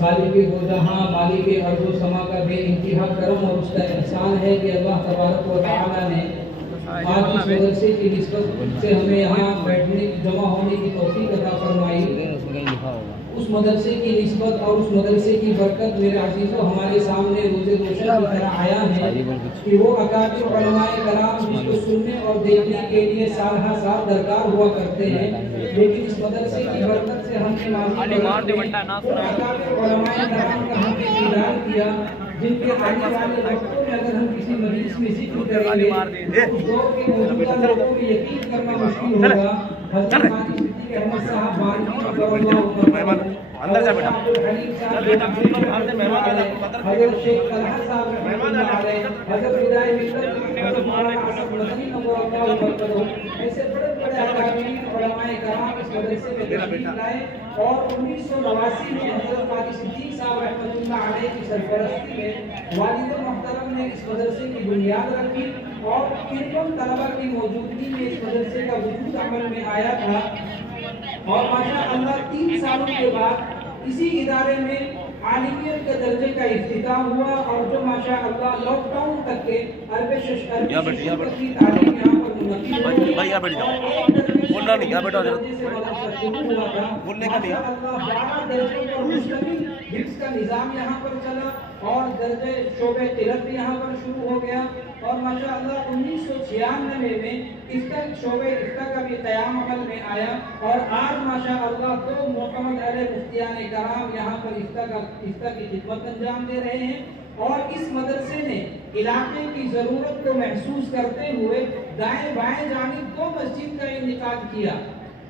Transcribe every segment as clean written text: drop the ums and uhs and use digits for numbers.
خالق دو جہاں مالک ارض و سما کا بے انتہا کرم اور اس کا احسان ہے کہ اللہ تبارک و تعالیٰ نے آج اس مدرسے کی نسبت سے ہمیں یہاں بیٹھنے جمع ہونے کی توفیق عطا فرمائی۔ اس مدرسے کی نسبت اور اس مدرسے کی برکت میرے عزیزوں ہمارے سامنے روز روشن کی طرح آیا ہے کہ وہ اکابر علماء کرام جس کو سننے اور دیکھنے کے لیے سال ہر سال درکار ہوا کرتے ہیں، لیکن اس مدرسے کی برکت سے ہم نے اکابر علماء کرام کا ہم نے دیدار کیا، جن کے آنے والے وقتوں میں اگر ہم کسی مجلس میں ذکر کریں گے تو اس دور کے موجودہ لوگوں کو یقین کرنا مشکل ہوگا۔ حضرت قاضی صدیق احمد صاحب بارگاہ اندر جا بیٹا حضرت شیخ طلحہ صاحب حضرت ہدایت ایسے بڑے بڑے اکابرین علماء کرام اس مدرسے میں تشریف لائے اور 1989 میں حضرت قاضی صدیق صاحب رحمۃ اللہ علیہ کی سرپرستی میں والد محترم نے اس مدرسے کی بنیاد رکھی اور 53 طلبہ کی موجودگی میں اس مدرسے کا وجود عمل میں آیا تھا، اور ماشاء اللہ 3 سالوں کے بعد اسی ادارے میں عالمیت کے درجے کا افتتاح ہوا، اور جو ماشاء اللہ لاک ڈاؤن تک کے عربی کی تعلیم یہاں پر منعقد بولنا نہیں کیا بیٹا بولنے کا نہیں حفظ کا نظام یہاں پر چلا اور درجے شعبہ تلاوت بھی یہاں پر شروع ہو گیا، اور ماشاء اللہ 1996 میں شعبہ افتاء کا بھی قیام عمل میں آیا، اور آج ماشاء اللہ 2 معتمد اہل مفتیان کرام یہاں پر افتاء کی خدمت انجام دے رہے ہیں، اور اس مدرسے نے علاقے کی ضرورت کو محسوس کرتے ہوئے دائیں بائیں جانب 2 مسجد کا انعقاد کیا،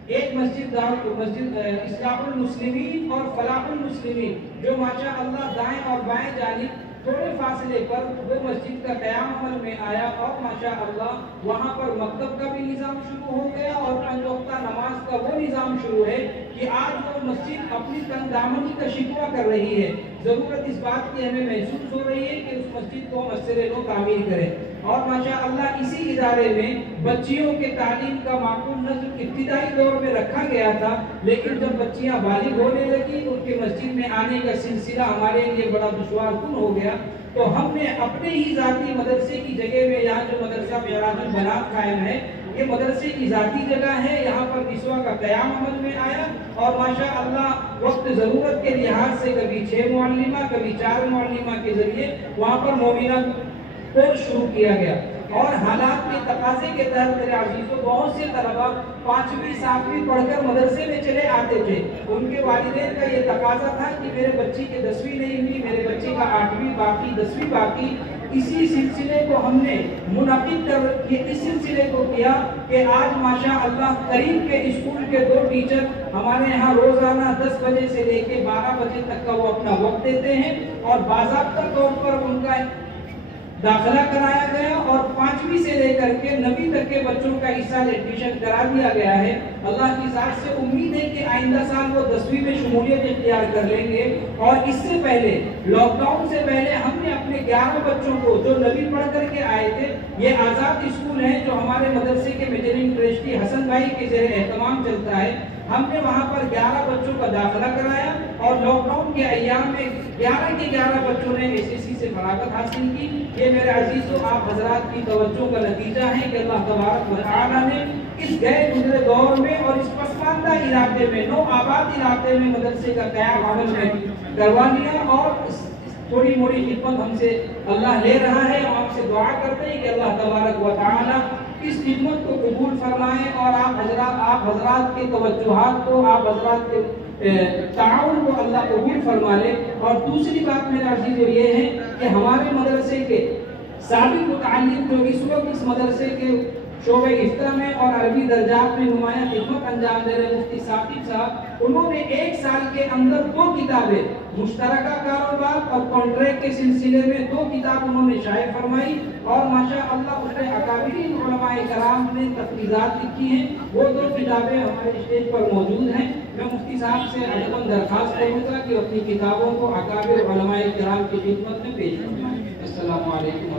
ایک مسجد اصلاح المسلمین اور فلاح المسلمین، جو ماشاء اللہ دائیں اور بائیں جانب تھوڑے فاصلے پر 2 مسجد کا قیام عمل میں آیا، اور ماشاء اللہ وہاں پر مکتب کا بھی نظام شروع ہو گیا، اور 5 وقتہ نماز کا وہ نظام شروع ہے کہ آج وہ مسجد اپنی تن دامنی کا شکوہ کر رہی ہے۔ ضرورت اس بات کی ہمیں محسوس ہو رہی ہے کہ اس مسجد کو مسجد کو تعمیر کریں، اور ماشاء اللہ اسی ادارے میں بچیوں کے تعلیم کا معقول نظم ابتدائی دور میں رکھا گیا تھا، لیکن جب بچیاں بالغ ہونے لگی ان کے مسجد میں آنے کا سلسلہ ہمارے لیے بڑا دشوار کن ہو گیا، تو ہم نے اپنے ہی ذاتی مدرسے کی جگہ میں یہاں جو مدرسہ معراج البنات قائم ہے، یہ مدرسے کی ذاتی جگہ ہے، یہاں پر نسواں کا قیام عمل میں آیا، اور ماشاء اللہ وقت ضرورت کے لحاظ سے کبھی 6 معلمہ کبھی 4 معلمہ کے ذریعے وہاں پر مومنہ کورس شروع کیا گیا، اور حالات کے تقاضے کے تحت میرے عزیزوں بہت سے طلبہ 5ویں 7ویں پڑھ کر مدرسے میں چلے آتے تھے، ان کے والدین کا یہ تقاضا تھا کہ میرے بچی کی 10ویں نہیں ہوئی، میرے بچے کا 8ویں باقی 10ویں باقی، اسی سلسلے کو ہم نے منعقد کر اس سلسلے کو کیا کہ آج ماشاء اللہ قریب کے اسکول کے 2 ٹیچر ہمارے یہاں روزانہ 10 بجے سے لے کے 12 بجے تک کا وہ اپنا وقت دیتے ہیں، اور باضابطہ طور پر ان کا داخلہ کرایا گیا، اور 5ویں سے لے کر کے 9ویں تک کے بچوں کا اس سال ایڈمیشن کرا دیا گیا ہے۔ اللہ کی ذات سے امید ہے کہ آئندہ سال وہ 10ویں میں شمولیت اختیار کر لیں گے، اور اس سے پہلے لاک ڈاؤن سے پہلے ہم نے اپنے 11 بچوں کو جو 9ویں پڑھ کر کے آئے تھے، یہ آزاد اسکول ہے جو ہمارے مدرسے کے میجرنگ ٹرسٹی حسن بھائی کے زیر اہتمام چلتا ہے، ہم نے وہاں پر 11 بچوں کا داخلہ کرایا، اور لاک ڈاؤن کے ایام میں 11 کے 11 بچوں نے SSC سے فراغت حاصل کی۔ یہ میرے عزیزوں آپ حضرات کی توجہ کا نتیجہ ہے کہ اللہ تبارک و تعالیٰ نے اس گئے گزرے دور میں اور اس پسماندہ علاقے میں، نو آباد علاقے میں مدرسے کا قیام عمل میں کروا لیا، اور تھوڑی موڑی خدمت ہم سے اللہ لے رہا ہے، ہم آپ سے دعا کرتے ہیں کہ اللہ تبارک و تعالیٰ اس خدمت کو قبول فرمائے، اور آپ حضرات کے توجہات کو، آپ حضرات کے تعاون کو اللہ قبول فرما لے۔ اور دوسری بات میرے عزیزو یہ ہے کہ ہمارے مدرسے کے سابق متعلق جو اس وقت اس مدرسے کے شعبہ افتاء میں اور عربی درجات میں نمایاں خدمت انجام دے رہے مفتی ثاقب صاحب، انہوں نے 1 سال کے اندر 2 کتابیں مشترکہ کاروبار اور کانٹریکٹ کے سلسلے میں 2 کتاب انہوں نے شائع فرمائی، اور ماشاء اللہ اس میں اکابرین علماء کرام نے تفریضات لکھی ہیں، وہ 2 کتابیں ہمارے اسٹیج پر موجود ہیں۔ میں مفتی صاحب سے عجباً درخواست کروں گا کہ اپنی کتابوں کو اکابر علماء کرام کی خدمت میں پیش فرمائیں۔ السلام علیکم۔